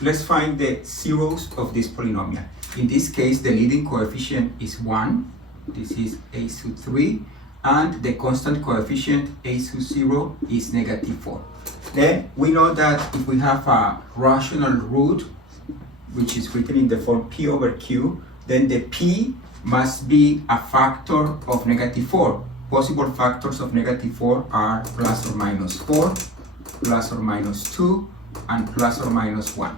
let's find the zeros of this polynomial. In this case, the leading coefficient is 1. This is a sub 3. And the constant coefficient a sub 0 is negative 4. Then we know that if we have a rational root, which is written in the form p over q, then the p must be a factor of negative 4. Possible factors of negative 4 are plus or minus 4, plus or minus 2, and plus or minus 1.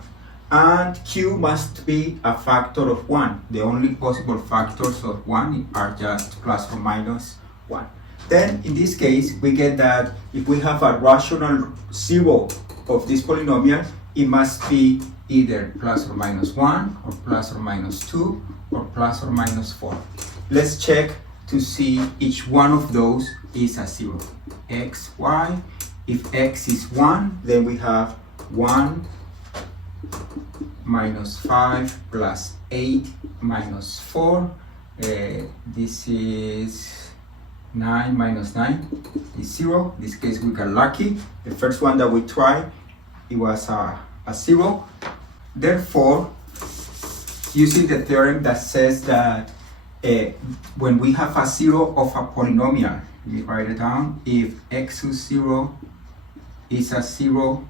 And q must be a factor of 1. The only possible factors of 1 are just plus or minus 1. Then in this case, we get that if we have a rational zero of this polynomial, it must be either plus or minus 1, or plus or minus 2, or plus or minus 4. Let's check to see each one of those is a 0. X, y. If x is 1, then we have 1 minus 5 plus 8 minus 4. This is 9 minus 9 is 0. In this case, we got lucky. The first one that we tried, it was a 0. Therefore, using the theorem that says that when we have a 0 of a polynomial, let me write it down. If x sub 0 is a 0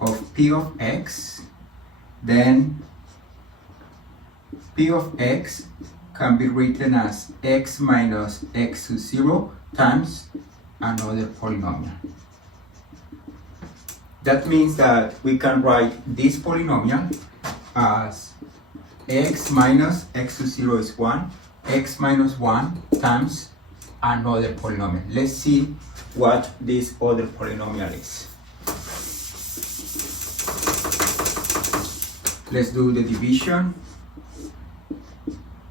of p of x, then p of x can be written as x minus x sub 0 times another polynomial. That means that we can write this polynomial as x minus x sub 0 is 1, x minus 1 times another polynomial. Let's see what this other polynomial is. Let's do the division.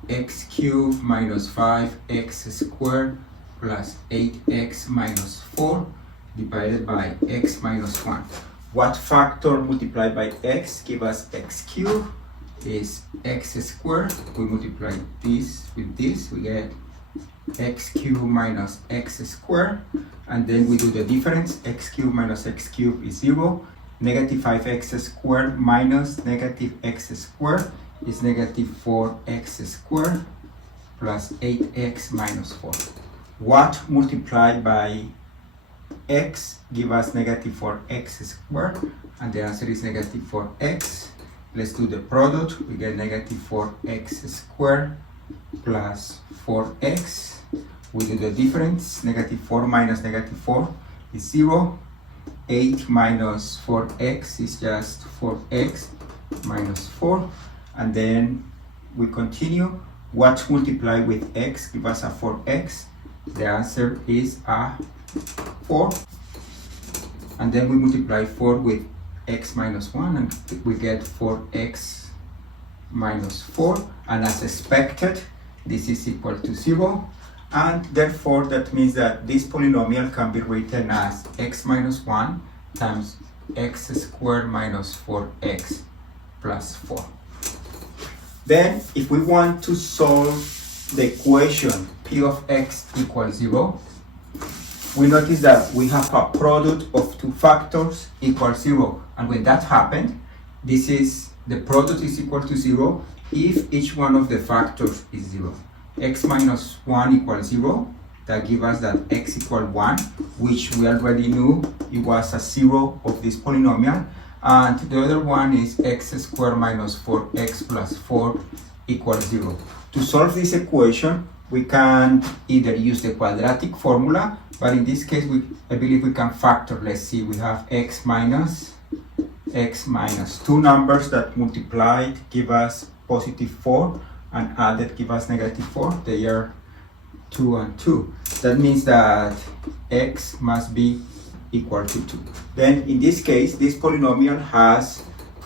X cubed minus 5x squared plus 8x minus 4 divided by x minus 1. What factor multiplied by x give us x cubed is x squared. We multiply this with this, we get x cubed minus x squared, and then we do the difference. X cubed minus x cubed is 0. Negative 5x squared minus negative x squared is negative 4x squared plus 8x minus 4. What multiplied by x give us negative 4x squared? And the answer is negative 4x. Let's do the product. We get negative 4x squared plus 4x. We do the difference. Negative 4 minus negative 4 is 0. 8 minus 4x is just 4x minus 4. And then we continue. What multiplied with x give us a 4x? The answer is a 4. And then we multiply 4 with x minus 1 and we get 4x minus 4. And as expected, this is equal to 0. And therefore, that means that this polynomial can be written as x minus 1 times x squared minus 4x plus 4. Then, if we want to solve the equation p of x equals 0, we notice that we have a product of two factors equals 0. And when that happened, the product is equal to 0 if each one of the factors is 0. X minus 1 equals 0. That gives us that x equals 1, which we already knew it was a 0 of this polynomial. And the other one is x squared minus 4x plus 4 equals 0. To solve this equation, we can either use the quadratic formula, but in this case, I believe we can factor. Let's see, we have x minus, two numbers that multiplied give us positive 4 and added give us negative 4. They are 2 and 2. That means that x must be equal to 2. Then in this case, this polynomial has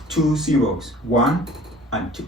two zeros, 1 and 2.